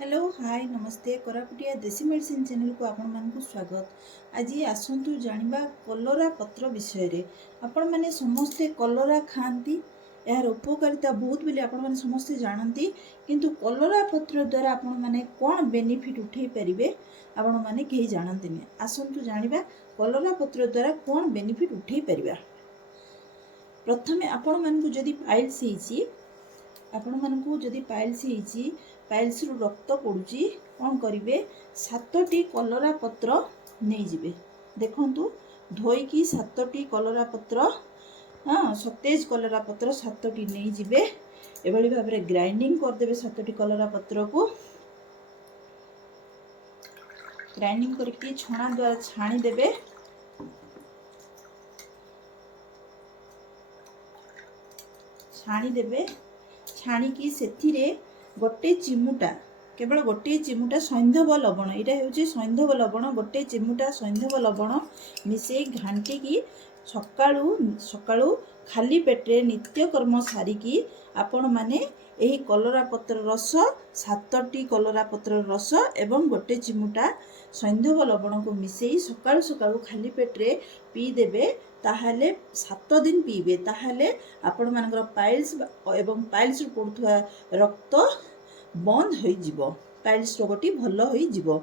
Hello hi नमस्ते कोरापुटिया देसी medicine channel को आपण मानकु स्वागत। आज आसंतु जानिबा कलरा पत्र विषय रे। आपण माने समस्ते कलरा खाती यार उपकारिता बहुत बोली आपण माने समस्ते जानती, किंतु कलरा पत्र द्वारा आपण माने कोन बेनिफिट उठे परिबे आपण माने केही जानते नै। आसंतु जानिबा कलरा पत्र द्वारा कोन बेनिफिट उठे परिबा। प्रथमे आपण मानकु जदी पाइल्स हेची आपण मानकु जदी पाइल्स हेची पाइल्स रु रक्त पड़ुची कौन करिवे 7टी कलरा पत्र नहीं जिवे। देखंतु धोईकी 7टी कलरा पत्र हाँ सतेज कलरा पत्र 7टी नहीं जिवे। एभली भाबरे ग्राइंडिंग कर देबे 7टी कलरा पत्र को ग्राइंडिंग करके छणा द्वारा छाणी देबे। छाणी देबे छाणी की सेथिरे गोटे चिमुटा केवल गोटे चिमुटा सैंधव लवण यहाँ हूँ सैंधव लवण गोटे चिमुटा सैंधव लवण मिसे घाटी की सकाळू सकाळू खाली पेटे नित्यकर्म सारिकी आपण माने यही कलरा पत्र रस 7टी कलरा पत्र रस एवं गोटे चिमुटा सैंधव लवण को मिसेई सकाळू सकाळू खाली पेटे पी देबे। ताहले 7 दिन पीबे ताहले आपण मानकर पाइल्स एवं पाइल्स पड़ुवा रक्त बंद हो जिवो। पाइल्स रोगटी भल हो जिवो।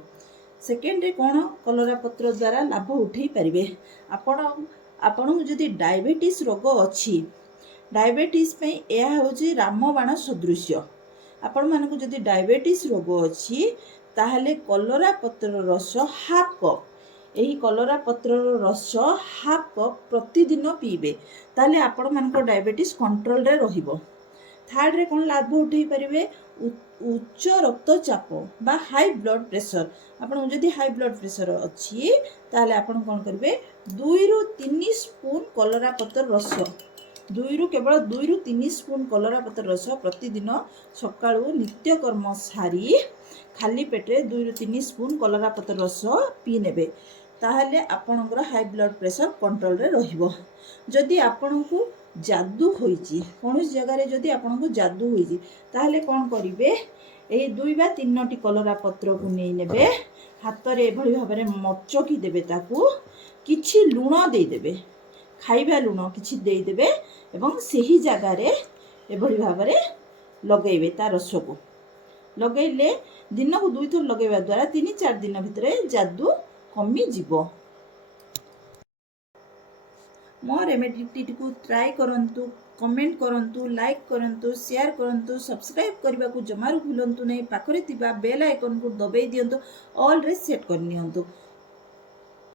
सेकेंड रे कोन कलरा पत्र द्वारा लाभ उठे परिबे। आपण जदि डायबिटीज रोग अछि डायबिटीज पे यह होची रामबाण सदृश। आपण मानक जदि डायबिटीज रोग अछि ताहले कलरा पत्र रस हाफ कप यही कलरा पत्र रस हाफ कप प्रतिदिन पीबे ताले आपण मानक डायबिटीज कंट्रोल रे रहिबो। थर्ड रे कोन लाभ उठे परिबे उच्च रक्तचाप बा हाई ब्लड प्रेशर। आपण जदि हाई ब्लड प्रेशर अछि ताले आपण कोन करबे 2 रु 3 स्पून कलरा पत्र रस 2 रु 3 स्पून कलरा पत्र रस प्रतिदिन सकाळू नित्यकर्म सारी खाली पेटे 2 रु 3 स्पून कलरा पत्र रस पी नेबे ताहले आपणकर हाई ब्लड प्रेशर कंट्रोल रे रहिबो। जदि आपणकु जादू होईची कौन जगार जदि आपणकु जादू होईची ताहले कोन करिवे ए 2 बा 3टी कलरा पत्र को नै नेबे हाथ रे एभली भाबरे मचकी देबे ताकू किछि लूण दे देबे खाइबा लूण किछि दे देबे एवं सही जगार एभली भाबरे लगेबे ता रस को लगेले दिन को 2 थर लगेबा द्वारा 3-4 दिन भितरे जादू कमी जीवो। मो रेमेडी को ट्राई करंतु कमेंट करंतु लाइक करंतु शेयर करंतु सब्सक्राइब करने को जमारू भूलंतु नहीं। पाखरे तिबा बेल आइकन को दबाई दियंतु ऑल रे सेट कर नियंतु।